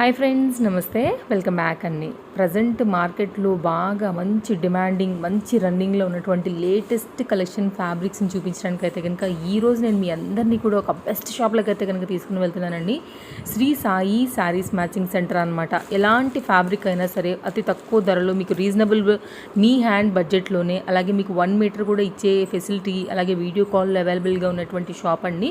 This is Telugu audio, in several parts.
హాయ్ ఫ్రెండ్స్, నమస్తే. Welcome back. ప్రజెంట్ మార్కెట్లో బాగా మంచి డిమాండింగ్, మంచి రన్నింగ్లో ఉన్నటువంటి లేటెస్ట్ కలెక్షన్ ఫ్యాబ్రిక్స్ని చూపించడానికి అయితే కనుక ఈరోజు నేను మీ అందరినీ కూడా ఒక బెస్ట్ షాప్లోకి అయితే కనుక తీసుకుని వెళ్తున్నానండి. శ్రీ సాయి శారీస్ మ్యాచింగ్ సెంటర్ అనమాట. ఎలాంటి ఫ్యాబ్రిక్ అయినా సరే అతి తక్కువ ధరలో మీకు రీజనబుల్ మీ హ్యాండ్ బడ్జెట్లోనే, అలాగే మీకు 1 మీటర్ కూడా ఇచ్చే ఫెసిలిటీ, అలాగే వీడియో కాల్ అవైలబుల్గా ఉన్నటువంటి షాప్ అండి.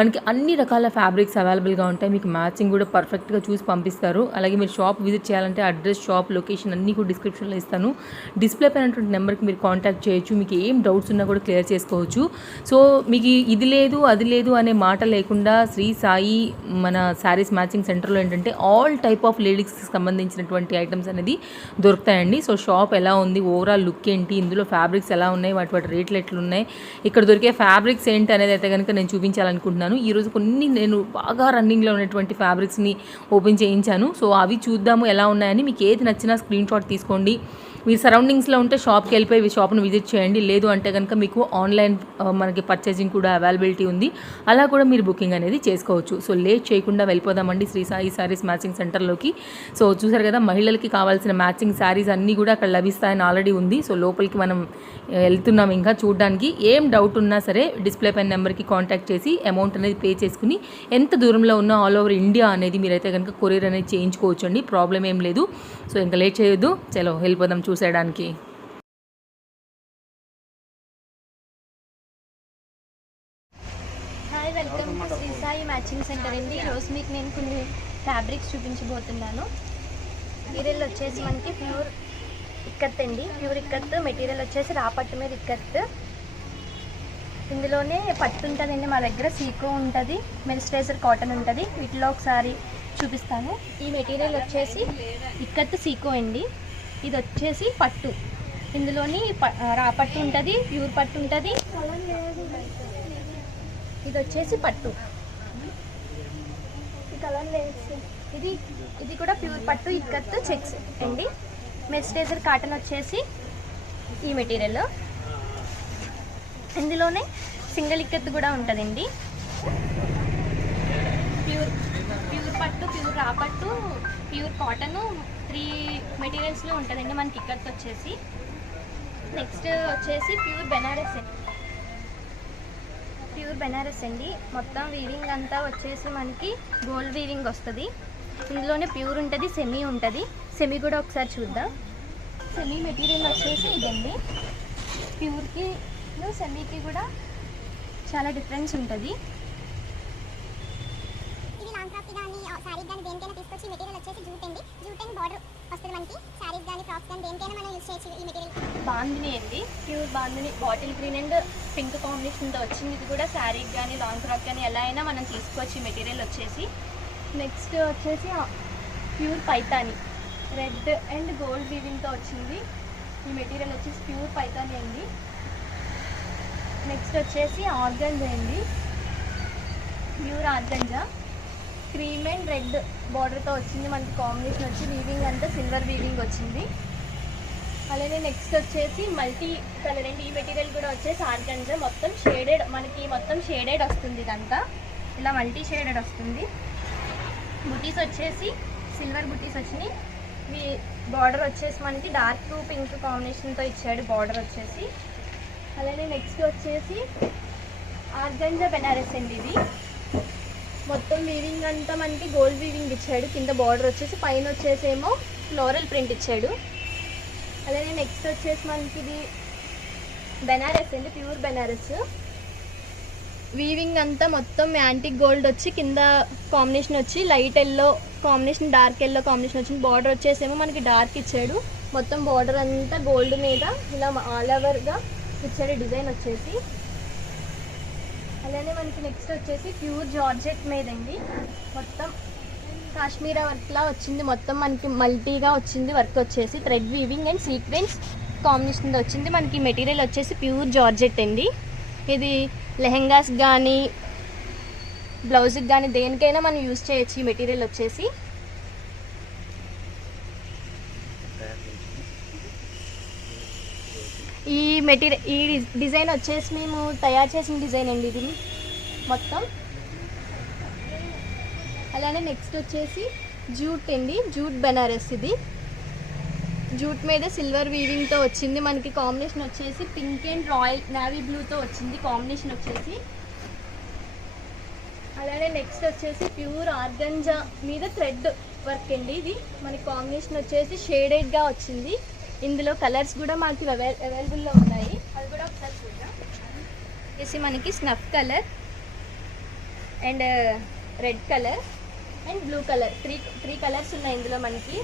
మనకి అన్ని రకాల ఫ్యాబ్రిక్స్ అవైలబుల్గా ఉంటాయి. మీకు మ్యాచింగ్ కూడా పర్ఫెక్ట్గా చూసి పంపిస్తారు. అలాగే మీరు షాప్ విజిట్ చేయాలంటే అడ్రస్, షాప్ లొకేషన్ అన్నీ కూడా డిస్క్రిప్షన్లో ఇస్తాను. డిస్ప్లే పైనటువంటి నెంబర్కి మీరు కాంటాక్ట్ చేయొచ్చు. మీకు ఏం డౌట్స్ ఉన్నా కూడా క్లియర్ చేసుకోవచ్చు. సో మీకు ఇది లేదు అది లేదు అనే మాట లేకుండా శ్రీ సాయి మన శారీస్ మ్యాచింగ్ సెంటర్లో ఏంటంటే ఆల్ టైప్ ఆఫ్ లేడీస్కి సంబంధించినటువంటి ఐటమ్స్ అనేది దొరుకుతాయండి. సో షాప్ ఎలా ఉంది, ఓవరాల్ లుక్ ఏంటి, ఇందులో ఫ్యాబ్రిక్స్ ఎలా ఉన్నాయి, వాటి రేట్లు ఎట్లున్నాయి, ఇక్కడ దొరికే ఫ్యాబ్రిక్స్ ఏంటి అనేది అయితే కనుక నేను చూపించాలనుకుంటున్నాను. ఈరోజు కొన్ని నేను బాగా రన్నింగ్లో ఉన్నటువంటి ఫ్యాబ్రిక్స్ని ఓపెన్ చేయించాను. సో అవి చూద్దాము ఎలా ఉన్నాయని. మీకు ఏది నచ్చినా స్క్రీన్ షాట్ తీసుకోండి. మీ సరౌండింగ్స్లో ఉంటే షాప్కి వెళ్ళిపోయి షాప్ను విజిట్ చేయండి. లేదు అంటే కనుక మీకు ఆన్లైన్ మనకి పర్చేజింగ్ కూడా అవైలబిలిటీ ఉంది. అలా కూడా మీరు బుకింగ్ అనేది చేసుకోవచ్చు. సో లేట్ చేయకుండా వెళ్ళిపోదామండి శ్రీ సాయి శారీస్ మ్యాచింగ్ సెంటర్లోకి. సో చూసారు కదా, మహిళలకి కావాల్సిన మ్యాచింగ్ శారీస్ అన్నీ కూడా అక్కడ లభిస్తాయని ఆల్రెడీ ఉంది. సో లోపలికి మనం వెళ్తున్నాం ఇంకా చూడడానికి. ఏం డౌట్ ఉన్నా సరే డిస్ప్లే పైన నెంబర్కి కాంటాక్ట్ చేసి అమౌంట్ అనేది పే చేసుకుని ఎంత దూరంలో ఉన్నా ఆల్ ఓవర్ ఇండియా అనేది మీరైతే కనుక కొరియర్ అనేది చేయించుకోవచ్చు అండి. ప్రాబ్లం ఏం లేదు. సో ఇంకా లేట్ చేయొద్దు, చలో వెళ్ళిపోదాం చూసేయడానికి. Hi, welcome to Sri Sai matching centre అండి. ఈరోజు మీకు నేను కొన్ని ఫ్యాబ్రిక్స్ చూపించబోతున్నాను. మెటీరియల్ వచ్చేసి మనకి ప్యూర్ ఇక్కత్ అండి. ప్యూర్ ఇక్కత్ మెటీరియల్ వచ్చేసి రాపట్టు మీద ఇక్కత్. ఇందులోనే పట్టు ఉంటుందండి మా దగ్గర, సీకో ఉంటుంది, మెరిస్ట్రైజర్ కాటన్ ఉంటుంది. వీటిలో ఒకసారి చూపిస్తాను. ఈ మెటీరియల్ వచ్చేసి ఇక్కత్ సీకో అండి. ఇది వచ్చేసి పట్టు. ఇందులోని రాపట్టు ఉంటుంది, ప్యూర్ పట్టు ఉంటుంది. ఇది వచ్చేసి పట్టు. ఇది కూడా ప్యూర్ పట్టు ఇక్కత్ చెక్స్ అండి. మెరిస్ట్రైజర్ కాటన్ వచ్చేసి ఈ మెటీరియల్. ఇందులోనే సింగిల్ ఇక్కత్ కూడా ఉంటుందండి. ప్యూర్ పట్టు, ప్యూర్ రాపట్టు, ప్యూర్ కాటన్ 3 మెటీరియల్స్లో ఉంటుందండి మనకి ఇక్కత్ వచ్చేసి. నెక్స్ట్ వచ్చేసి ప్యూర్ బెనారస్ అండి. మొత్తం వీవింగ్ అంతా వచ్చేసి మనకి గోల్డ్ వీవింగ్ వస్తుంది. ఇందులోనే ప్యూర్ ఉంటుంది, సెమీ ఉంటుంది. సెమీ కూడా ఒకసారి చూద్దాం. సెమీ మెటీరియల్ వచ్చేసి ఇదండి. ప్యూర్కి సెమీకి కూడా చాలా డిఫరెన్స్ ఉంటుంది. ఇది లాంగ్ ఫ్రాక్ కానీ సారీస్ కానీ దేనికైనా తీసుకొచ్చి మెటీరియల్ వచ్చేసి జూట్ అండి. జూట్ అండ్ బార్డర్ వస్తుంది మనకి. సారీస్ కానీ ఫ్రాక్స్ కానీ దేనికైనా మనం యూజ్ చేయొచ్చు ఈ మెటీరియల్. బాందిని అండి, pure bandhani bottle green and pink కాంబినేషన్తో వచ్చింది. ఇది కూడా శారీకి కానీ లాంగ్ ఫ్రాక్ కానీ ఎలా అయినా మనం తీసుకోవచ్చు ఈ మెటీరియల్ వచ్చేసి. నెక్స్ట్ వచ్చేసి pure Paithani red and gold వీవింగ్తో వచ్చింది. ఈ మెటీరియల్ వచ్చేసి ప్యూర్ పైతాని అండి. నెక్స్ట్ వచ్చేసి ఆర్గంజా అండి, pure organza. Cream and red బార్డర్తో వచ్చింది మనకి. కాంబినేషన్ వచ్చి వీవింగ్ అంతా సిల్వర్ వీవింగ్ వచ్చింది. అలానే నెక్స్ట్ వచ్చేసి మల్టీ కలర్ అండి. ఈ మెటీరియల్ కూడా వచ్చేసి ఆర్గంజా. మొత్తం షేడెడ్ మనకి, మొత్తం షేడెడ్ వస్తుంది. ఇదంతా ఇలా మల్టీ షేడెడ్ వస్తుంది. బుటీస్ వచ్చేసి సిల్వర్ బుటీస్ వచ్చినాయి. బార్డర్ వచ్చేసి మనకి డార్క్ పింక్ కాంబినేషన్తో ఇచ్చాడు బార్డర్ వచ్చేసి. అలానే నెక్స్ట్ వచ్చేసి ఆర్గంజా బెనారస్ అండి. ఇది మొత్తం వీవింగ్ అంతా మనకి గోల్డ్ వీవింగ్ ఇచ్చాడు. కింద బార్డర్ వచ్చేసి, పైన వచ్చేసేమో ఫ్లోరల్ ప్రింట్ ఇచ్చాడు. అలానే నెక్స్ట్ వచ్చేసి మనకి ఇది బెనారస్ అండి, ప్యూర్ బెనారస్. వీవింగ్ అంతా మొత్తం యాంటిక్ గోల్డ్ వచ్చి, కింద కాంబినేషన్ వచ్చి light yellow combination, dark yellow combination వచ్చింది. బార్డర్ వచ్చేసేమో మనకి డార్క్ ఇచ్చాడు. మొత్తం బార్డర్ అంతా గోల్డ్ మీద ఇలా ఆల్ ఓవర్గా ఇచ్చాడు డిజైన్ వచ్చేసి. అలానే మనకి నెక్స్ట్ వచ్చేసి ప్యూర్ జార్జెట్ మీద అండి. మొత్తం కాశ్మీరా వర్క్లా వచ్చింది. మొత్తం మనకి మల్టీగా వచ్చింది వర్క్ వచ్చేసి. థ్రెడ్ వీవింగ్ అండ్ సీక్వెన్స్ కాంబినేషన్తో వచ్చింది మనకి. మెటీరియల్ వచ్చేసి ప్యూర్ జార్జెట్ అండి. ఇది లెహెంగాస్ కానీ బ్లౌజ్కి కానీ దేనికైనా మనం యూజ్ చేయొచ్చు ఈ మెటీరియల్ వచ్చేసి. ఈ డిజైన్ వచ్చేసి మేము తయారు చేసిన డిజైన్ అండి ఇది మొత్తం. అలానే నెక్స్ట్ వచ్చేసి జూట్ అండి, జూట్ బెనారస్. ఇది జూట్ మీద సిల్వర్ వీవింగ్తో వచ్చింది. మనకి కాంబినేషన్ వచ్చేసి పింక్ అండ్ రాయల్ నేవీ బ్లూతో వచ్చింది కాంబినేషన్ వచ్చేసి. అలానే నెక్స్ట్ వచ్చేసి ప్యూర్ ఆర్గంజా మీద థ్రెడ్ వర్క్ అండి. ఇది మనకి కాంబినేషన్ వచ్చేసి షేడెడ్గా వచ్చింది. ఇందులో కలర్స్ కూడా మనకి అవైలబుల్లో ఉన్నాయి, అది కూడా ఒకసారి చూద్దాం. వచ్చేసి మనకి snuff colour and red colour and blue colour, three colours ఉన్నాయి ఇందులో మనకి.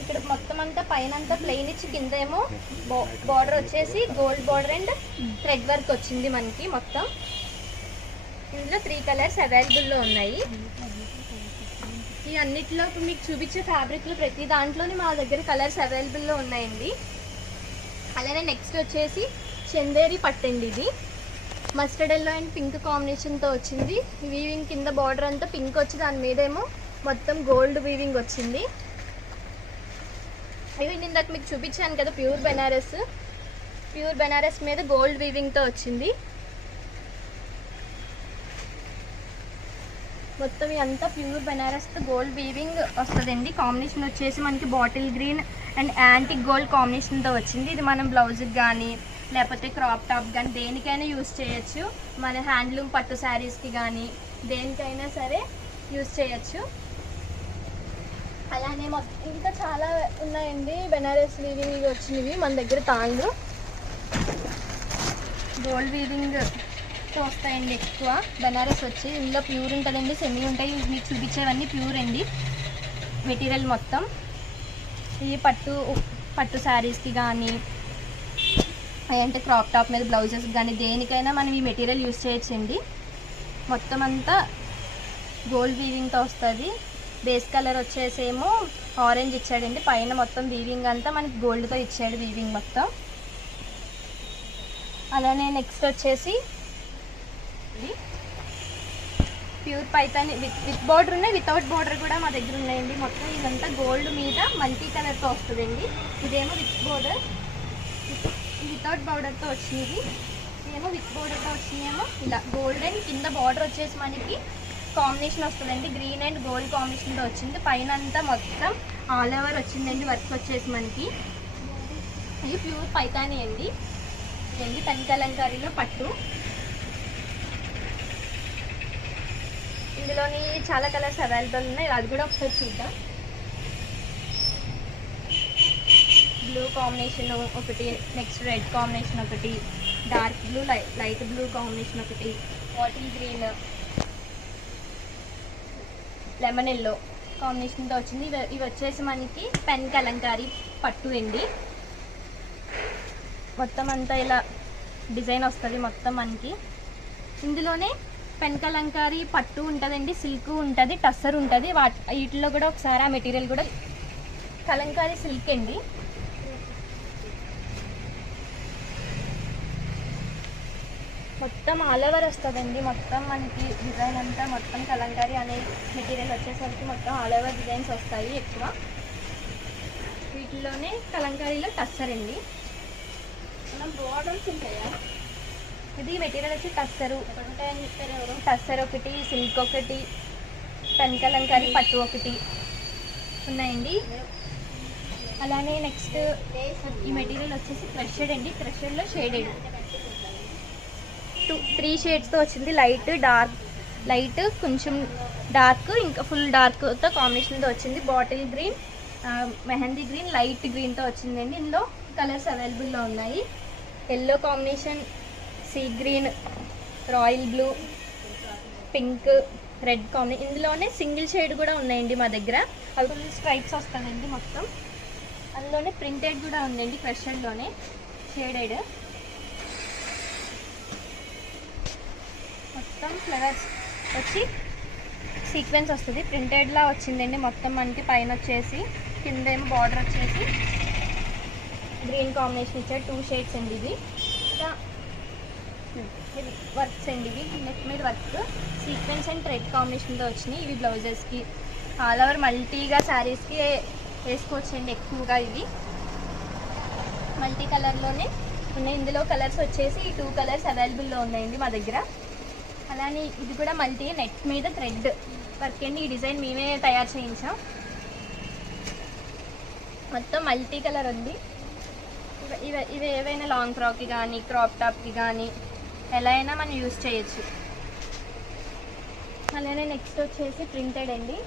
ఇక్కడ మొత్తం అంతా పైన అంతా ప్లెయిన్ ఇచ్చి కింద ఏమో బార్డర్ వచ్చేసి gold border and thread work వచ్చింది మనకి మొత్తం. ఇందులో 3 కలర్స్ అవైలబుల్లో ఉన్నాయి. ఈ అన్నిట్లో మీకు చూపించే ఫ్యాబ్రిక్లో ప్రతి దాంట్లోనే మా దగ్గర కలర్స్ అవైలబుల్లో ఉన్నాయండి. అలానే నెక్స్ట్ వచ్చేసి చందేరి పట్టండి. ఇది మస్టర్డ్ ఎల్లో అండ్ పింక్ కాంబినేషన్తో వచ్చింది. వీవింగ్ కింద బార్డర్ అంతా పింక్ వచ్చి దాని మీదేమో మొత్తం గోల్డ్ వీవింగ్ వచ్చింది. ఇవి ఇందాక మీకు చూపించాను కదా ప్యూర్ బెనారస్ మీద గోల్డ్ వీవింగ్తో వచ్చింది. మొత్తం అంతా ప్యూర్ బెనారస్తో గోల్డ్ వీవింగ్ వస్తుందండి. కాంబినేషన్ వచ్చేసి మనకి bottle green and antique gold కాంబినేషన్తో వచ్చింది. ఇది మనం బ్లౌజ్కి కానీ లేకపోతే క్రాప్ టాప్ కానీ దేనికైనా యూస్ చేయొచ్చు. మన హ్యాండ్లూమ్ పట్టు శారీస్కి కానీ దేనికైనా సరే యూస్ చేయొచ్చు. అలానే ఇంకా చాలా ఉన్నాయండి బెనారస్ వీవింగ్ ఇవి వచ్చినవి మన దగ్గర. తాళ్ళు గోల్డ్ వీవింగ్ వస్తాయండి ఎక్కువ బెనారస్ వచ్చి. ఇందులో ప్యూర్ ఉంటుందండి, సెమీ ఉంటాయి. మీకు చూపించేవన్నీ ప్యూర్ అండి మెటీరియల్ మొత్తం. ఈ పట్టు శారీస్కి కానీ అంటే క్రాప్ టాప్ మీద బ్లౌజెస్కి కానీ దేనికైనా మనం ఈ మెటీరియల్ యూస్ చేయొచ్చండి. మొత్తం అంతా గోల్డ్ వీవింగ్తో వస్తుంది. బేస్ కలర్ వచ్చేసేమో ఆరెంజ్ ఇచ్చాడండి, పైన మొత్తం వీవింగ్ అంతా మనకి గోల్డ్తో ఇచ్చాడు వీవింగ్ మొత్తం. అలానే నెక్స్ట్ వచ్చేసి ప్యూర్ పైతాని విత్ బార్డర్ ఉన్నాయి, వితౌట్ బార్డర్ కూడా మా దగ్గర ఉన్నాయండి. మొత్తం ఇదంతా గోల్డ్ మీద మల్టీ కలర్తో వస్తుందండి. ఇదేమో విత్ బార్డర్, వితౌట్ బార్డర్తో వచ్చింది. ఇదేమో విత్ బార్డర్తో వచ్చినాయేమో ఇలా గోల్డ్ అండ్ కింద బార్డర్ వచ్చేసి మనకి కాంబినేషన్ వస్తుందండి. గ్రీన్ అండ్ గోల్డ్ కాంబినేషన్తో వచ్చింది. పైన అంతా మొత్తం ఆల్ ఓవర్ వచ్చిందండి వర్క్ వచ్చేసి మనకి. ఇది ప్యూర్ పైతాని అండి. ఇదండి కలంకారీలో పట్టు. ఇందులోని చాలా కలర్స్ అవైలబుల్ ఉన్నాయి, అది కూడా ఒకసారి చూద్దాం. బ్లూ కాంబినేషన్ ఒకటి, నెక్స్ట్ రెడ్ కాంబినేషన్ ఒకటి, dark blue light blue combination ఒకటి, బాటిల్ గ్రీన్, లెమన్ ఎల్లో కాంబినేషన్తో వచ్చింది. ఇవి వచ్చేసి మనకి పెన్ కలంకారీ పట్టు అండి. మొత్తం అంతా ఇలా డిజైన్ వస్తుంది మొత్తం మనకి. ఇందులోనే పెన్ కలంకారీ పట్టు ఉంటుందండి, సిల్క్ ఉంటుంది, టస్సర్ ఉంటుంది. వీటిలో కూడా ఒకసారి ఆ మెటీరియల్ కూడా కలంకారీ సిల్క్ అండి. మొత్తం ఆల్ ఓవర్ వస్తుందండి. మొత్తం మనకి డిజైన్ అంతా మొత్తం కలంకారీ అనే మెటీరియల్ వచ్చేసరికి మొత్తం ఆల్ ఓవర్ డిజైన్స్ వస్తాయి ఎక్కువ. వీటిలోనే కలంకారీలో టస్సర్ అండి. మనం బార్డర్స్ ఉంటాయా? ఇది మెటీరియల్ వచ్చి టస్సరు ఒకటి, సిల్క్ ఒకటి, పెన్ కలంకారీ పట్టు ఒకటి ఉన్నాయండి. అలానే నెక్స్ట్ ఈ మెటీరియల్ వచ్చేసి క్రషెడ్ అండి. క్రషెడ్లో షేడెడ్ 3 షేడ్స్తో వచ్చింది. లైట్ కొంచెం డార్క్, ఇంకా ఫుల్ డార్క్తో కాంబినేషన్తో వచ్చింది. Bottle green, mehndi green, light గ్రీన్తో వచ్చిందండి. ఇందులో కలర్స్ అవైలబుల్లో ఉన్నాయి. Yellow combination, sea green, royal blue, pink, red combination. ఇందులోనే సింగిల్ షేడ్ కూడా ఉన్నాయండి మా దగ్గర. అవి ఫుల్ స్ట్రైప్స్ వస్తుందండి మొత్తం. అందులోనే ప్రింటెడ్ కూడా ఉందండి క్రషెడ్లోనే షేడెడ్. మొత్తం ఫ్లవర్స్ వచ్చి సీక్వెన్స్ వస్తుంది, ప్రింటెడ్లా వచ్చిందండి మొత్తం మనకి. పైన వచ్చేసి కింద ఏమో బార్డర్ వచ్చేసి గ్రీన్ కాంబినేషన్ ఇచ్చారు. 2 షేడ్స్ అండి ఇవి. ఇది వర్క్స్ అండి, ఇవి నెక్ మీద వర్క్ సీక్వెన్స్ అండ్ థ్రెడ్ కాంబినేషన్తో వచ్చినాయి. ఇవి బ్లౌజెస్కి ఆల్ ఓవర్ మల్టీగా శారీస్కి వేసుకోవచ్చండి ఎక్కువగా. ఇవి మల్టీ కలర్లోనే ఉన్నాయి. ఇందులో కలర్స్ వచ్చేసి ఈ 2 కలర్స్ అవైలబుల్లో ఉన్నాయండి మా దగ్గర. అలానే ఇది కూడా మల్టీ నెట్ మీద థ్రెడ్ వర్క్ అండి. ఈ డిజైన్ మేమే తయారు చేయించాం. మొత్తం మల్టీ కలర్ ఉంది. ఇవి ఏవైనా లాంగ్ ఫ్రాక్కి కానీ క్రాప్ టాప్కి కానీ ఎలా అయినా మనం యూజ్ చేయొచ్చు. అలానే నెక్స్ట్ వచ్చేసి ప్రింటెడ్ అండి.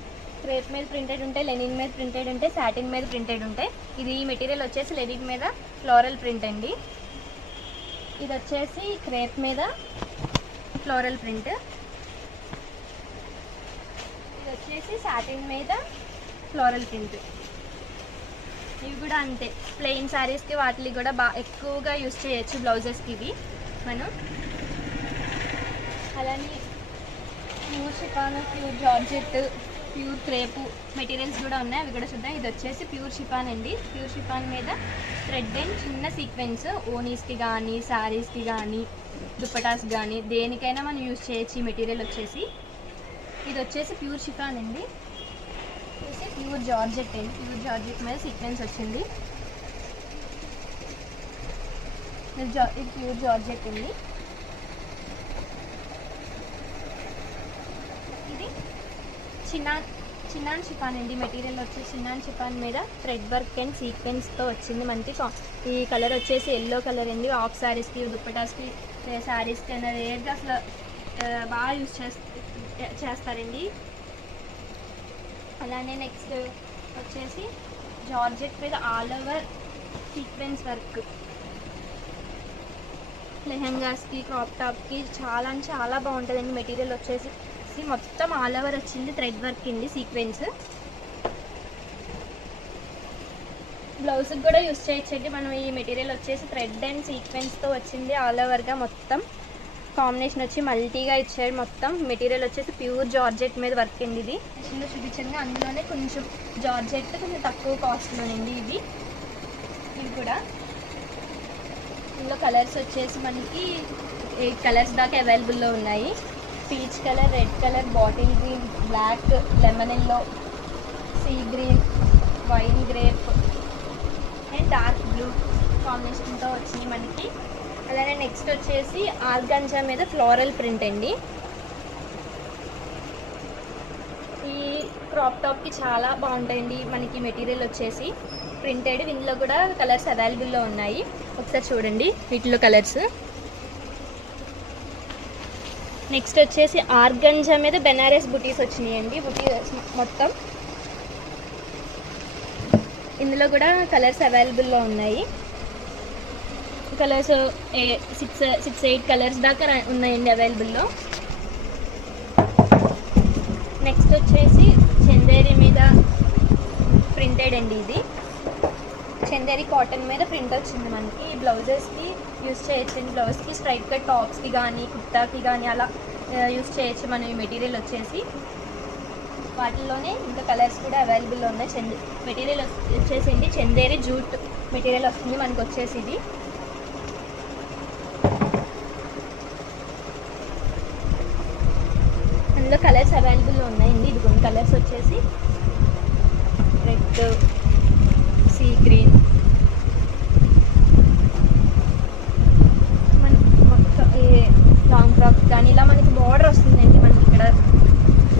క్రేప్ మీద ప్రింటెడ్ ఉంటాయి, లెనిన్ మీద ప్రింటెడ్ ఉంటాయి, సాటిన్ మీద ప్రింటెడ్ ఉంటాయి. ఇది ఈ మెటీరియల్ వచ్చేసి లెనిన్ మీద ఫ్లోరల్ ప్రింట్ అండి. ఇది వచ్చేసి క్రేప్ మీద ఫ్లోరల్ ప్రింట్. ఇది వచ్చేసి సాటిన్ మీద ఫ్లోరల్ ప్రింట్. ఇవి కూడా అంతే, ప్లెయిన్ శారీస్కి వాటికి కూడా ఎక్కువగా యూస్ చేయొచ్చు బ్లౌజెస్కి ఇవి మనం. అలానే pure chiffon, pure georgette, pure crepe materials కూడా ఉన్నాయి, అవి కూడా చూద్దాం. ఇది వచ్చేసి ప్యూర్ షిఫాన్ అండి. ప్యూర్ షిఫాన్ మీద థ్రెడ్ అండ్ చిన్న సీక్వెన్స్ ఓనీస్కి కానీ శారీస్కి కానీ దుప్పటాస్ కానీ దేనికైనా మనం యూజ్ చేయొచ్చు ఈ మెటీరియల్ వచ్చేసి. ఇది వచ్చేసి ప్యూర్ షిఫాన్ అండి. ప్యూర్ జార్జెట్ అండి. ప్యూర్ జార్జెట్ మీద సీక్వెన్స్ వచ్చింది. ఇది ప్యూర్ జార్జెట్ అండి. ఇది చిన్నాన్ షిఫాన్ అండి. మెటీరియల్ వచ్చేసి చిన్నాన్ షిఫాన్ మీద థ్రెడ్ వర్క్ అండ్ సీక్వెన్స్తో వచ్చింది మనకి. ఈ కలర్ వచ్చేసి ఎల్లో కలర్ అండి. ఆఫ్ శారీస్కి దుప్పటాస్కి శారీస్కి అనేది ఏది అసలు బాగా యూజ్ చేస్తారండి. అలానే నెక్స్ట్ వచ్చేసి జార్జెట్ మీద ఆల్ ఓవర్ సీక్వెన్స్ వర్క్. లెహెంగాస్కి క్రాప్ టాప్కి చాలా బాగుంటుందండి. మెటీరియల్ వచ్చేసి మొత్తం ఆల్ ఓవర్ వచ్చింది థ్రెడ్ వర్క్ అండి, సీక్వెన్స్. బ్లౌజ్కి కూడా యూస్ చేయొచ్చండి మనం. ఈ మెటీరియల్ వచ్చేసి థ్రెడ్ అండ్ సీక్వెన్స్తో వచ్చింది ఆల్ ఓవర్గా. మొత్తం కాంబినేషన్ వచ్చి మల్టీగా ఇచ్చాడు. మొత్తం మెటీరియల్ వచ్చేసి ప్యూర్ జార్జెట్ మీద వర్క్ అండి. ఇది చిన్న చూపించండి. అందులోనే కొంచెం జార్జెట్ కొంచెం తక్కువ కాస్ట్లోనండి ఇవి కూడా. ఇందులో కలర్స్ వచ్చేసి మనకి 8 కలర్స్ దాకా అవైలబుల్లో ఉన్నాయి. Peach colour, red colour, bottle green, black, lemon yellow, sea green, wine grape and dark blue కాంబినేషన్తో వచ్చింది మనకి. అలానే నెక్స్ట్ వచ్చేసి ఆర్గాంజా మీద ఫ్లోరల్ ప్రింట్ అండి. ఈ క్రాప్ టాప్కి చాలా బాగుంటాయండి మనకి మెటీరియల్ వచ్చేసి ప్రింటెడ్. ఇందులో కూడా కలర్స్ అవైలబుల్లో ఉన్నాయి, ఒకసారి చూడండి వీటిలో కలర్స్. నెక్స్ట్ వచ్చేసి ఆర్గంజా మీద బెనారస్ బుటీస్ వచ్చినాయండి. బుటీస్ మొత్తం ఇందులో కూడా కలర్స్ అవైలబుల్లో ఉన్నాయి. కలర్స్ 6-8 కలర్స్ దాకా ఉన్నాయండి అవైలబుల్లో. నెక్స్ట్ వచ్చేసి చందేరి మీద ప్రింటెడ్ అండి. ఇది చందేరి కాటన్ మీద ప్రింట్ వచ్చింది మనకి. ఈ బ్లౌజెస్కి యూస్ చేయొచ్చండి. బ్లౌజ్కి స్ట్రైట్ కట్ టాప్స్కి కానీ కుర్తాకి కానీ అలా యూస్ చేయొచ్చు మనం ఈ మెటీరియల్ వచ్చేసి. వాటిల్లోనే ఇంకా కలర్స్ కూడా అవైలబుల్లో ఉన్నాయి. మెటీరియల్ వచ్చేసింది చందేరి జూట్ మెటీరియల్ వస్తుంది మనకు వచ్చేసి. ఇది అందులో కలర్స్ అవైలబుల్లో ఉన్నాయండి. ఇది కొన్ని కలర్స్ వచ్చేసి రెడ్, సీ గ్రీన్, మొత్తం లాంగ్ ఫ్రాక్ కానీ ఇలా మనకి బార్డర్ వస్తుందండి. మనకి ఇక్కడ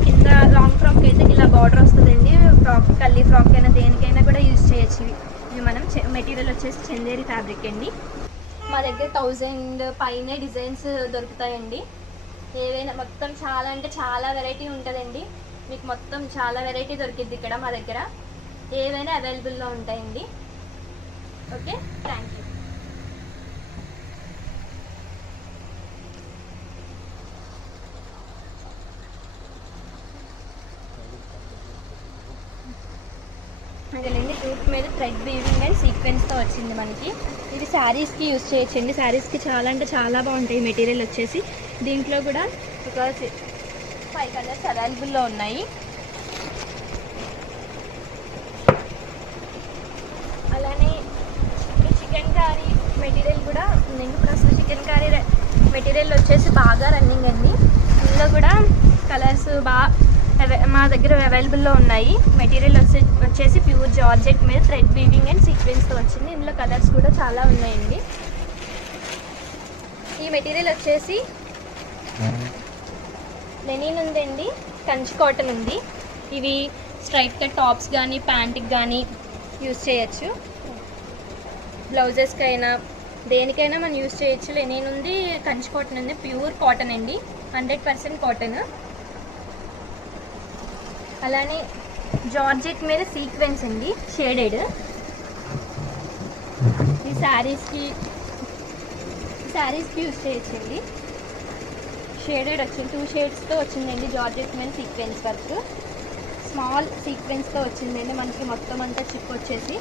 కింద లాంగ్ ఫ్రాక్ అయితే ఇలా బార్డర్ వస్తుందండి. ఫ్రాక్ కల్లీ ఫ్రాక్ అయినా దేనికైనా కూడా యూజ్ చేయొచ్చు. ఇవి మనం మెటీరియల్ వచ్చేసి చందేరి ఫ్యాబ్రిక్ అండి. మా దగ్గర 1000 పైనే డిజైన్స్ దొరుకుతాయండి. ఏవైనా మొత్తం చాలా అంటే చాలా వెరైటీ ఉంటుందండి. మీకు మొత్తం చాలా వెరైటీ దొరికిద్ది ఇక్కడ మా దగ్గర. ఏవైనా అవైలబుల్లో ఉంటాయండి. Okay, thank you. అదేనండి, జూట్ మీద థ్రెడ్ వీవింగ్ అండ్ సీక్వెన్స్తో వచ్చింది మనకి. ఇది శారీస్కి యూజ్ చేయొచ్చండి. శారీస్కి చాలా అంటే చాలా బాగుంటాయి మెటీరియల్ వచ్చేసి. దీంట్లో కూడా ఒక 5 కలర్స్ అవైలబుల్లో ఉన్నాయి. అలానే చికెన్ కారీ మెటీరియల్ కూడా ఉందండి. ప్రస్తుతం చికెన్ కారీ మెటీరియల్ వచ్చేసి బాగా రన్నింగ్ అండి. ఇందులో కూడా కలర్స్ మా దగ్గర అవైలబుల్లో ఉన్నాయి. మెటీరియల్ వచ్చేసి ప్యూర్ జార్జెట్ మీద థ్రెడ్ వీవింగ్ అండ్ సీక్వెన్స్తో వచ్చింది. ఇందులో కలర్స్ కూడా చాలా ఉన్నాయండి. ఈ మెటీరియల్ వచ్చేసి లెనిన్ ఉందండి, కంచి కాటన్ ఉంది. ఇవి స్ట్రైట్ కట్ టాప్స్ కానీ ప్యాంట్కి కానీ యూస్ చేయొచ్చు. బ్లౌజెస్కి అయినా దేనికైనా మనం యూస్ చేయొచ్చు. నేనుంది కంచి కాటన్ ఉంది, ప్యూర్ కాటన్ అండి, 100% కాటన్. అలానే జార్జెట్ మీద సీక్వెన్స్ అండి, షేడెడ్. ఈ శారీస్కి యూస్ చేయొచ్చండి. షేడెడ్ వచ్చింది, 2 షేడ్స్తో వచ్చిందండి. జార్జెట్ మీద సీక్వెన్స్ వర్క్, స్మాల్ సీక్వెన్స్తో వచ్చిందండి. మనకి మొత్తం అంతా చిప్ వచ్చేసి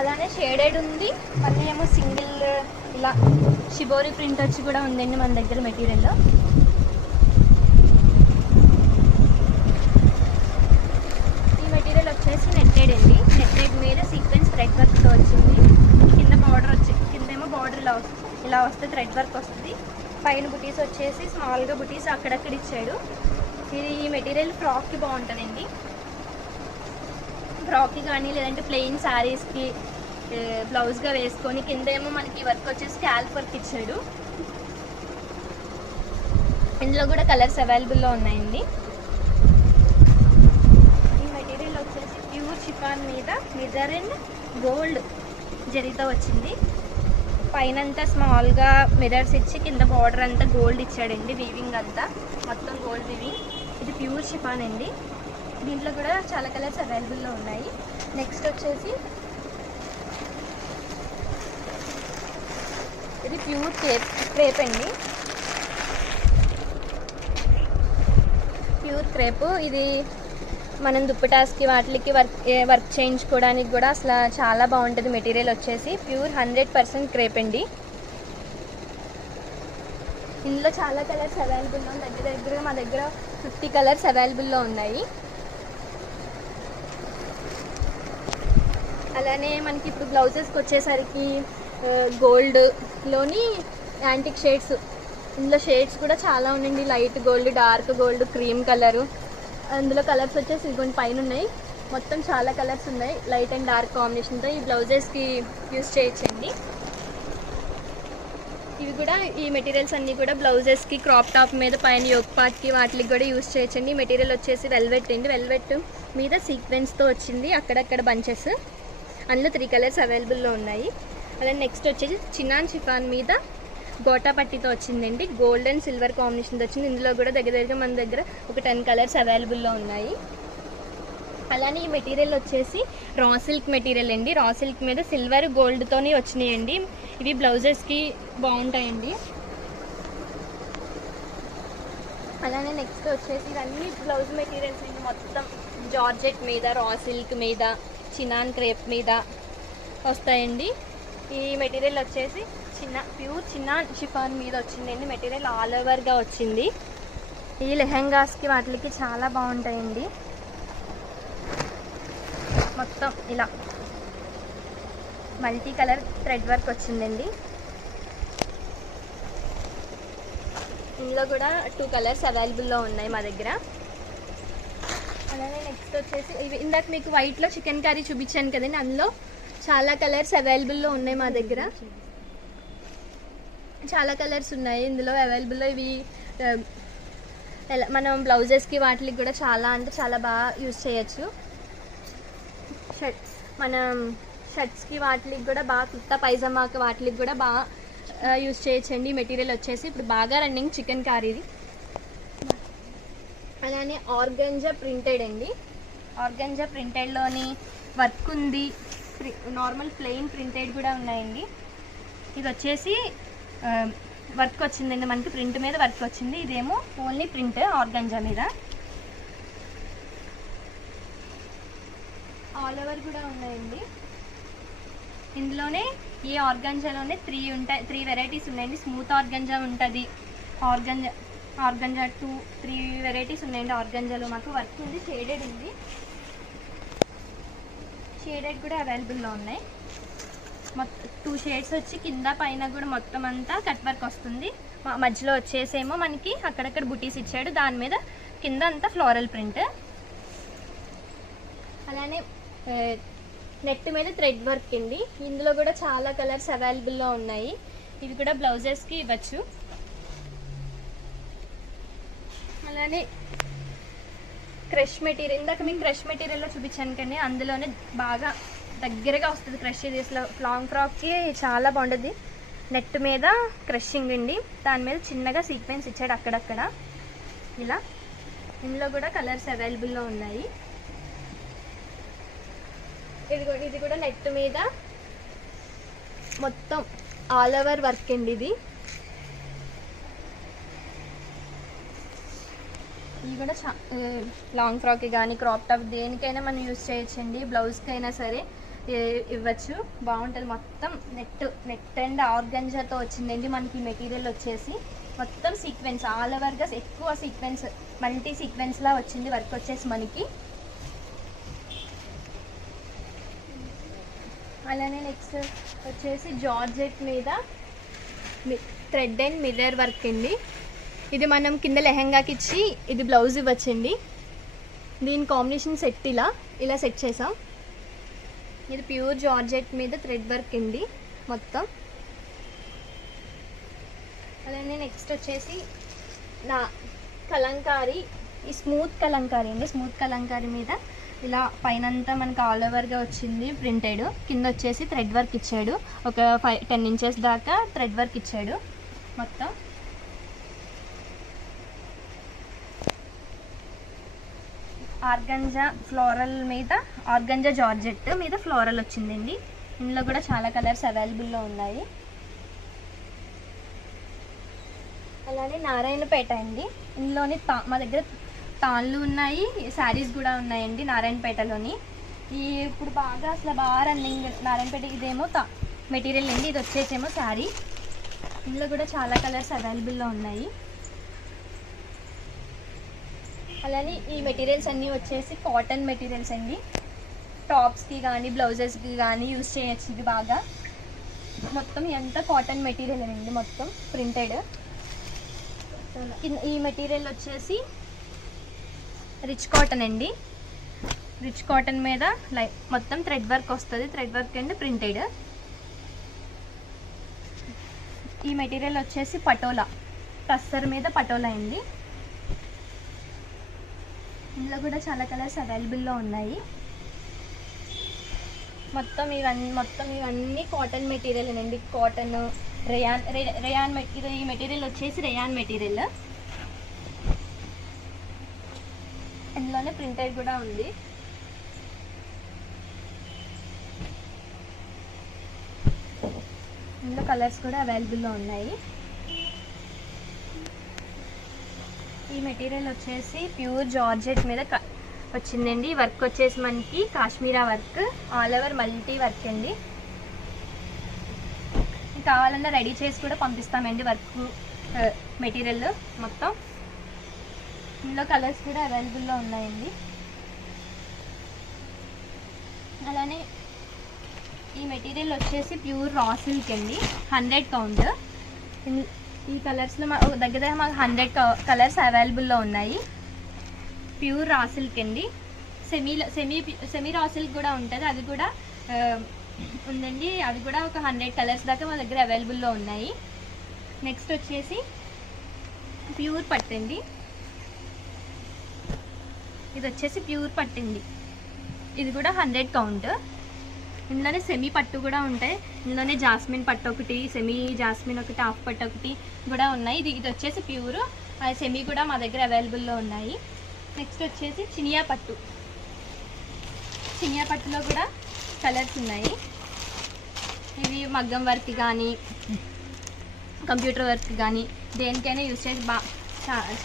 అలానే షేడెడ్ ఉంది. మళ్ళీ ఏమో సింగిల్ ఇలా షిబోరి ప్రింట్ వచ్చి కూడా ఉందండి మన దగ్గర మెటీరియల్లో. ఈ మెటీరియల్ వచ్చేసి నెట్టెడ్ అండి. నెట్టెడ్ మీద సీక్వెన్స్ థ్రెడ్ వర్క్తో వచ్చింది. కింద బార్డర్ కిందేమో బార్డర్ ఇలా వస్తే థ్రెడ్ వర్క్ వస్తుంది. పైన బుటీస్ వచ్చేసి స్మాల్గా బుటీస్ అక్కడక్కడ ఇచ్చాడు. ఇది ఈ మెటీరియల్ ఫ్రాక్కి బాగుంటుందండి. ఫ్రాక్కి కానీ లేదంటే ప్లెయిన్ శారీస్కి బ్లౌజ్గా వేసుకొని కిందేమో మనకి వర్క్ వచ్చేసి స్కాల్ప్ వర్క్ ఇచ్చాడు. ఇందులో కూడా కలర్స్ అవైలబుల్లో ఉన్నాయండి. ఈ మెటీరియల్ వచ్చేసి ప్యూర్ షిఫాన్ మీద మిర్రర్ అండ్ గోల్డ్ జరీతో వచ్చింది. పైనంతా స్మాల్గా మిర్రర్స్ ఇచ్చి కింద బార్డర్ అంతా గోల్డ్ ఇచ్చాడండి. వీవింగ్ అంతా మొత్తం గోల్డ్ వీవింగ్. ఇది ప్యూర్ షిఫాన్ అండి. దీంట్లో కూడా చాలా కలర్స్ అవైలబుల్లో ఉన్నాయి. నెక్స్ట్ వచ్చేసి ఇది ప్యూర్ క్రేప్ అండి. Pure crepe. ఇది మనం దుప్పటాస్కి వాటికి వర్క్ చేయించుకోవడానికి కూడా అసలు చాలా బాగుంటుంది. మెటీరియల్ వచ్చేసి ప్యూర్ 100% క్రేప్ అండి. ఇందులో చాలా కలర్స్ అవైలబుల్లో దగ్గర మా దగ్గర 50 కలర్స్ అవైలబుల్లో ఉన్నాయి. అలానే మనకి ఇప్పుడు బ్లౌజెస్కి వచ్చేసరికి గోల్డ్లోని యాంటిక్ షేడ్స్, ఇందులో షేడ్స్ కూడా చాలా ఉన్నాయండి. Light gold, dark gold, cream colour. అందులో కలర్స్ వచ్చేసి ఇదిగోండి పైన ఉన్నాయి. మొత్తం చాలా కలర్స్ ఉన్నాయి లైట్ అండ్ డార్క్ కాంబినేషన్తో. ఈ బ్లౌజెస్కి యూస్ చేయొచ్చండి. ఇవి కూడా ఈ మెటీరియల్స్ అన్నీ కూడా బ్లౌజెస్కి క్రాప్ టాప్ మీద పైన యోక్ పార్ట్కి వాటికి కూడా యూస్ చేయొచ్చండి. ఈ మెటీరియల్ వచ్చేసి వెల్వెట్ అండి. వెల్వెట్ మీద సీక్వెన్స్తో వచ్చింది, అక్కడక్కడ బంచెస్. అందులో 3 కలర్స్ అవైలబుల్లో ఉన్నాయి. అలానే నెక్స్ట్ వచ్చేసి చినాన్ షిఫాన్ మీద గోటా పట్టితో వచ్చిందండి. గోల్డ్ అండ్ సిల్వర్ కాంబినేషన్తో వచ్చింది. ఇందులో కూడా దగ్గర మన దగ్గర ఒక 10 కలర్స్ అవైలబుల్లో ఉన్నాయి. అలానే ఈ మెటీరియల్ వచ్చేసి రా సిల్క్ మెటీరియల్ అండి. రా సిల్క్ మీద సిల్వర్ గోల్డ్తోని వచ్చినాయండి. ఇవి బ్లౌజెస్కి బాగుంటాయండి. అలానే నెక్స్ట్ వచ్చేసి ఇవన్నీ బ్లౌజ్ మెటీరియల్స్ అండి. మొత్తం జార్జెట్ మీద, రా సిల్క్ మీద, చినాన్ క్రేప్ మీద వస్తాయండి. ఈ మెటీరియల్ వచ్చేసి ప్యూర్ చినాన్ షిఫాన్ మీద వచ్చిందండి. మెటీరియల్ ఆల్ ఓవర్గా వచ్చింది. ఈ లెహెంగాస్కి వాటికి చాలా బాగుంటాయండి. మొత్తం ఇలా మల్టీ కలర్ థ్రెడ్ వర్క్ వచ్చిందండి. ఇందులో కూడా 2 కలర్స్ అవైలబుల్లో ఉన్నాయి మా దగ్గర. అలానే నెక్స్ట్ వచ్చేసి ఇవి ఇందాక మీకు వైట్లో చికెన్ కర్రీ చూపించాను కదండి, అందులో చాలా కలర్స్ అవైలబుల్లో ఉన్నాయి మా దగ్గర. చాలా కలర్స్ ఉన్నాయి ఇందులో అవైలబుల్లో. ఇవి మనం బ్లౌజెస్కి వాటికి కూడా చాలా అంటే చాలా బాగా యూస్ చేయొచ్చు. మనం షర్ట్స్కి వాటికి కూడా బాగా, కుర్తా పైజామాకి వాటికి కూడా బాగా యూస్ చేయొచ్చండి. మెటీరియల్ వచ్చేసి ఇప్పుడు బాగా రన్నింగ్ చికెన్ కర్రీది. అలానే ఆర్గంజా ప్రింటెడ్ అండి. ఆర్గంజా ప్రింటెడ్లోని వర్క్ ఉంది, నార్మల్ ప్లెయిన్ ప్రింటెడ్ కూడా ఉన్నాయండి. ఇది వచ్చేసి వర్క్ వచ్చిందండి, మనకి ప్రింట్ మీద వర్క్ వచ్చింది. ఇదేమో ఓన్లీ ప్రింట్ ఆర్గంజా మీద. ఆల్ ఓవర్ కూడా ఉన్నాయండి. ఇందులోనే ఈ ఆర్గంజాలోనే 3 వెరైటీస్ ఉన్నాయండి. స్మూత్ ఆర్గంజా ఉంటుంది, ఆర్గంజా 3 వెరైటీస్ ఉన్నాయండి. ఆర్గంజాలో మాకు వర్క్ ఉంది. షేడెడ్ ఉంది, షేడెడ్ కూడా అవైలబుల్లో ఉన్నాయి. మొత్తం 2 షేడ్స్ వచ్చి కింద పైన కూడా మొత్తం అంతా కట్ వర్క్ వస్తుంది. మధ్యలో వచ్చేసేమో మనకి అక్కడక్కడ బుటీస్ ఇచ్చాడు, దాని మీద కింద అంతా ఫ్లోరల్ ప్రింట్. అలానే నెట్ మీద థ్రెడ్ వర్క్ అండి. ఇందులో కూడా చాలా కలర్స్ అవైలబుల్లో ఉన్నాయి. ఇవి కూడా బ్లౌజెస్కి ఇవ్వచ్చు. అలానే క్రష్ మెటీరియల్, ఇందాక మీకు క్రష్ మెటీరియల్లో చూపించాను కానీ అందులోనే బాగా దగ్గరగా వస్తుంది క్రష్. ఇది అసలు లాంగ్ ఫ్రాక్కి చాలా బాగుంటుంది. నెట్ మీద క్రషింగ్ అండి, దాని మీద చిన్నగా సీక్వెన్స్ ఇచ్చాడు అక్కడక్కడ ఇలా. ఇందులో కూడా కలర్స్ అవైలబుల్లో ఉన్నాయి. ఇది కూడా నెట్ మీద మొత్తం ఆల్ ఓవర్ వర్క్ అండి. ఇది కూడా లాంగ్ ఫ్రాక్కి కానీ క్రాప్ టాప్ దేనికైనా మనం యూజ్ చేయొచ్చండి. బ్లౌజ్కి అయినా సరే ఇవ్వచ్చు, బాగుంటుంది. మొత్తం నెట్ అండ్ ఆర్గంజాతో వచ్చిందండి మనకి మెటీరియల్ వచ్చేసి. మొత్తం సీక్వెన్స్ ఆల్ ఓవర్గా ఎక్కువ సీక్వెన్స్, మల్టీ సీక్వెన్స్లా వచ్చింది వర్క్ వచ్చేసి మనకి. అలానే నెక్స్ట్ వచ్చేసి జార్జెట్ మీద థ్రెడ్ అండ్ మిర్రర్ వర్క్ అండి. ఇది మనం కింద లెహంగాకి ఇచ్చి ఇది బ్లౌజ్ ఇవ్వచ్చండి. దీని కాంబినేషన్ సెట్ ఇలా సెట్ చేసాం. ఇది ప్యూర్ జార్జెట్ మీద థ్రెడ్ వర్క్ అండి మొత్తం. అలానే నెక్స్ట్ వచ్చేసి నా కలంకారీ, ఈ స్మూత్ కలంకారీ అండి. స్మూత్ కలంకారీ మీద ఇలా పైనంతా మనకు ఆల్ ఓవర్గా వచ్చింది ప్రింటెడ్. కింద వచ్చేసి థ్రెడ్ వర్క్ ఇచ్చాడు, ఒక 10 ఇంచెస్ దాకా థ్రెడ్ వర్క్ ఇచ్చాడు మొత్తం. ఆర్గంజా ఫ్లోరల్ మీద, ఆర్గంజా జార్జెట్ మీద ఫ్లోరల్ వచ్చిందండి. ఇందులో కూడా చాలా కలర్స్ అవైలబుల్లో ఉన్నాయి. అలానే నారాయణపేట అండి. ఇందులోని మా దగ్గర తాళ్ళు ఉన్నాయి, శారీస్ కూడా ఉన్నాయండి నారాయణపేటలోని. ఇప్పుడు బాగా రన్నింగ్ నారాయణపేట. ఇదేమో మెటీరియల్ అండి, ఇది వచ్చేసేమో శారీ. ఇందులో కూడా చాలా కలర్స్ అవైలబుల్లో ఉన్నాయి. అలానే ఈ మెటీరియల్స్ అన్నీ వచ్చేసి కాటన్ మెటీరియల్స్ అండి. టాప్స్కి కానీ బ్లౌజెస్కి కానీ యూజ్ చేయొచ్చు. ఇది బాగా మొత్తం ఎంత కాటన్ మెటీరియల్ అండి, మొత్తం ప్రింటెడ్. ఈ మెటీరియల్ వచ్చేసి రిచ్ కాటన్ అండి. రిచ్ కాటన్ మీద మొత్తం థ్రెడ్ వర్క్ వస్తుంది, థ్రెడ్ వర్క్ అండ్ ప్రింటెడ్. ఈ మెటీరియల్ వచ్చేసి పటోలా, టస్సర్ మీద పటోలా అండి. ఇందులో కూడా చాలా కలర్స్ అవైలబుల్లో ఉన్నాయి. మొత్తం ఇవన్నీ కాటన్ మెటీరియల్ అండి. Cotton rayon material. ఈ మెటీరియల్ వచ్చేసి రేయాన్ మెటీరియల్. ఇందులోనే ప్రింటెడ్ కూడా ఉంది. ఇందులో కలర్స్ కూడా అవైలబుల్లో ఉన్నాయి. ఈ మెటీరియల్ వచ్చేసి ప్యూర్ జార్జెట్ మీద వచ్చిందండి. వర్క్ వచ్చేసి మనకి Kashmira work, all over multi work అండి. కావాలన్నా రెడీ చేసి కూడా పంపిస్తామండి వర్క్ మెటీరియల్ మొత్తం. ఇందులో కలర్స్ కూడా అవైలబుల్లో ఉన్నాయండి. అలానే ఈ మెటీరియల్ వచ్చేసి ప్యూర్ రా సిల్క్ అండి, 100 కౌంట్. ఈ కలర్స్లో దగ్గర మాకు 100 కలర్స్ అవైలబుల్లో ఉన్నాయి. ప్యూర్ రా సిల్క్ అండి. సెమీ రా సిల్క్ కూడా ఉంటుంది, అది కూడా ఉందండి. అది కూడా ఒక 100 కలర్స్ దాకా మా దగ్గర అవైలబుల్లో ఉన్నాయి. నెక్స్ట్ వచ్చేసి ప్యూర్ పట్టండి. ఇది వచ్చేసి ప్యూర్ పట్టండి. ఇది కూడా 100 కౌంట్. ఇందులోనే సెమీ పట్టు కూడా ఉంటాయి. ఇందులోనే జాస్మిన్ పట్టు ఒకటి, సెమీ జాస్మిన్ ఒకటి, హాఫ్ పట్టు ఒకటి కూడా ఉన్నాయి. ఇది వచ్చేసి ప్యూర్. సెమీ కూడా మా దగ్గర అవైలబుల్లో ఉన్నాయి. నెక్స్ట్ వచ్చేసి చినియా పట్టు. చినియా పట్టులో కూడా కలర్స్ ఉన్నాయి. ఇవి మగ్గం వర్క్ కానీ కంప్యూటర్ వర్క్ కానీ దేనికైనా యూజ్ చేసి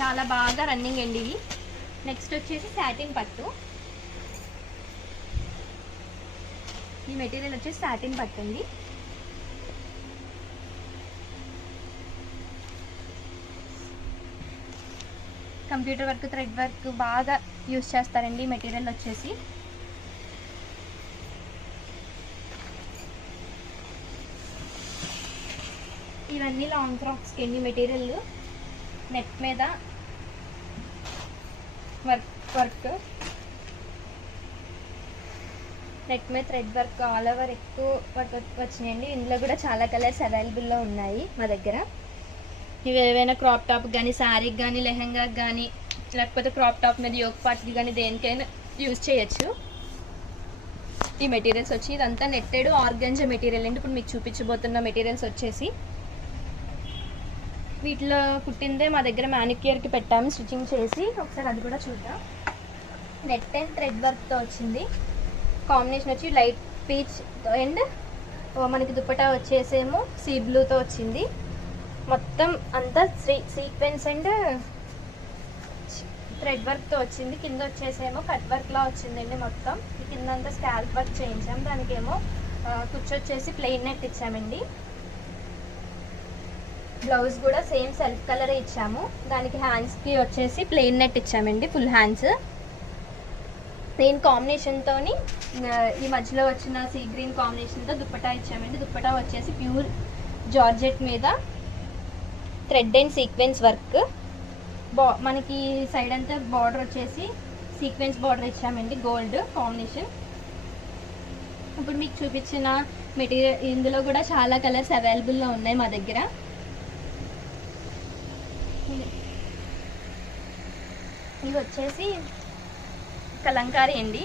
చాలా బాగా రన్నింగ్ అండి ఇవి. నెక్స్ట్ వచ్చేసి సాటిన్ పట్టు. ఈ మెటీరియల్ వచ్చేసి సాటిన్ పట్టు అండి. కంప్యూటర్ వర్క్, థ్రెడ్ వర్క్ బాగా యూజ్ చేస్తారండి ఈ మెటీరియల్ వచ్చేసి. ఇవన్నీ లాంగ్ ఫ్రాక్స్కి అండి మెటీరియల్. నెట్ మీద వర్క్ నెక్ మీద థ్రెడ్ వర్క్ ఆల్ ఓవర్ ఎక్కువ వచ్చినాయండి. ఇందులో కూడా చాలా కలర్స్ అవైలబుల్లో ఉన్నాయి మా దగ్గర. ఇవి ఏవైనా క్రాప్ టాప్ కానీ, శారీకి కానీ, లెహంగాకి కానీ, లేకపోతే క్రాప్ టాప్ మీద యోగ్ పార్ట్కి కానీ దేనికైనా యూజ్ చేయొచ్చు. ఈ మెటీరియల్స్ వచ్చి ఇదంతా నెట్టెడ్ ఆర్గంజా మెటీరియల్ అండి. ఇప్పుడు మీకు చూపించబోతున్న మెటీరియల్స్ వచ్చేసి వీటిలో కుట్టిందే మా దగ్గర మ్యానిక్యూర్కి పెట్టాము స్టిచ్చింగ్ చేసి. ఒకసారి అది కూడా చూద్దాం. నెట్ అండ్ థ్రెడ్ వర్క్తో వచ్చింది. కాంబినేషన్ వచ్చి లైట్ పీచ్ అండ్ మనకి దుపట్టా వచ్చేసేమో సీ బ్లూతో వచ్చింది. మొత్తం అంతా సీక్వెన్స్ అండ్ థ్రెడ్ వర్క్తో వచ్చింది. కింద వచ్చేసేమో కట్ వర్క్లా వచ్చిందండి. మొత్తం కింద అంతా స్కాల్ప్ వర్క్ చేయించాం. దానికేమో కుచ్చు వచ్చేసి ప్లెయిన్ నెట్ ఇచ్చామండి. బ్లౌజ్ కూడా సేమ్ సెల్ఫ్ కలరే ఇచ్చాము. దానికి హ్యాండ్స్కి వచ్చేసి ప్లెయిన్ నెట్ ఇచ్చామండి, ఫుల్ హ్యాండ్స్. దీని కాంబినేషన్తో ఈ మధ్యలో వచ్చిన సీ గ్రీన్ కాంబినేషన్తో దుప్పటా ఇచ్చామండి. దుప్పటా వచ్చేసి ప్యూర్ జార్జెట్ మీద థ్రెడ్ అండ్ సీక్వెన్స్ వర్క్. మనకి సైడ్ అంతా బార్డర్ వచ్చేసి సీక్వెన్స్ బార్డర్ ఇచ్చామండి, గోల్డ్ కాంబినేషన్. ఇప్పుడు మీకు చూపించిన మెటీరియల్ ఇందులో కూడా చాలా కలర్స్ అవైలబుల్లో ఉన్నాయి మా దగ్గర. ఇవి వచ్చేసి కలంకారీ అండి.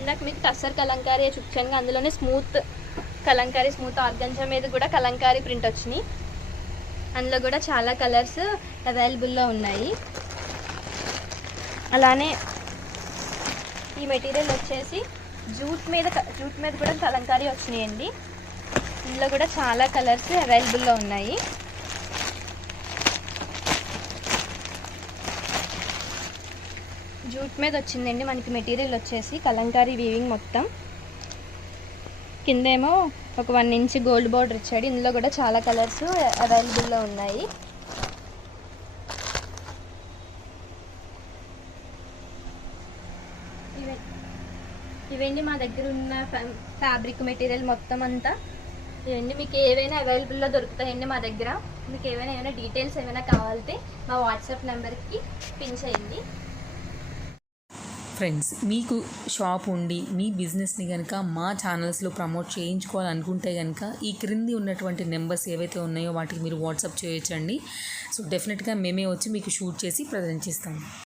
ఇందాక మీకు టస్సర్ కలంకారీ చూపించాను, అందులోనే స్మూత్ కలంకారీ, స్మూత్ ఆర్గంజా మీద కూడా కలంకారీ ప్రింట్ వచ్చినాయి. అందులో కూడా చాలా కలర్స్ అవైలబుల్లో ఉన్నాయి. అలానే ఈ మెటీరియల్ వచ్చేసి జూట్ మీద కూడా కలంకారీ వచ్చినాయండి. ఇందులో కూడా చాలా కలర్స్ అవైలబుల్లో ఉన్నాయి. జూట్ మీద వచ్చిందండి మనకి మెటీరియల్ వచ్చేసి కలంకారీ వీవింగ్ మొత్తం. కిందేమో ఒక 1 ఇంచ్ గోల్డ్ బార్డర్ ఇచ్చాడు. ఇందులో కూడా చాలా కలర్స్ అవైలబుల్లో ఉన్నాయి. ఇవన్నీ మా దగ్గర ఉన్న ఫ్యాబ్రిక్ మెటీరియల్ మొత్తం అంతా. ఇవన్నీ మీకు ఏవైనా అవైలబుల్లో దొరుకుతాయండి మా దగ్గర. మీకు ఏమైనా డీటెయిల్స్ ఏమైనా కావాలంటే మా వాట్సాప్ నెంబర్కి పిన్ చేయండి. ఫ్రెండ్స్, మీకు షాప్ ఉండి మీ బిజినెస్ని కనుక మా ఛానల్స్లో ప్రమోట్ చేయించుకోవాలనుకుంటే కనుక ఈ క్రింది ఉన్నటువంటి నెంబర్స్ ఏవైతే ఉన్నాయో వాటికి మీరు వాట్సాప్ చేయొచ్చండి. సో డెఫినెట్గా మేమే వచ్చి మీకు షూట్ చేసి ప్రజెంట్ చేస్తాము.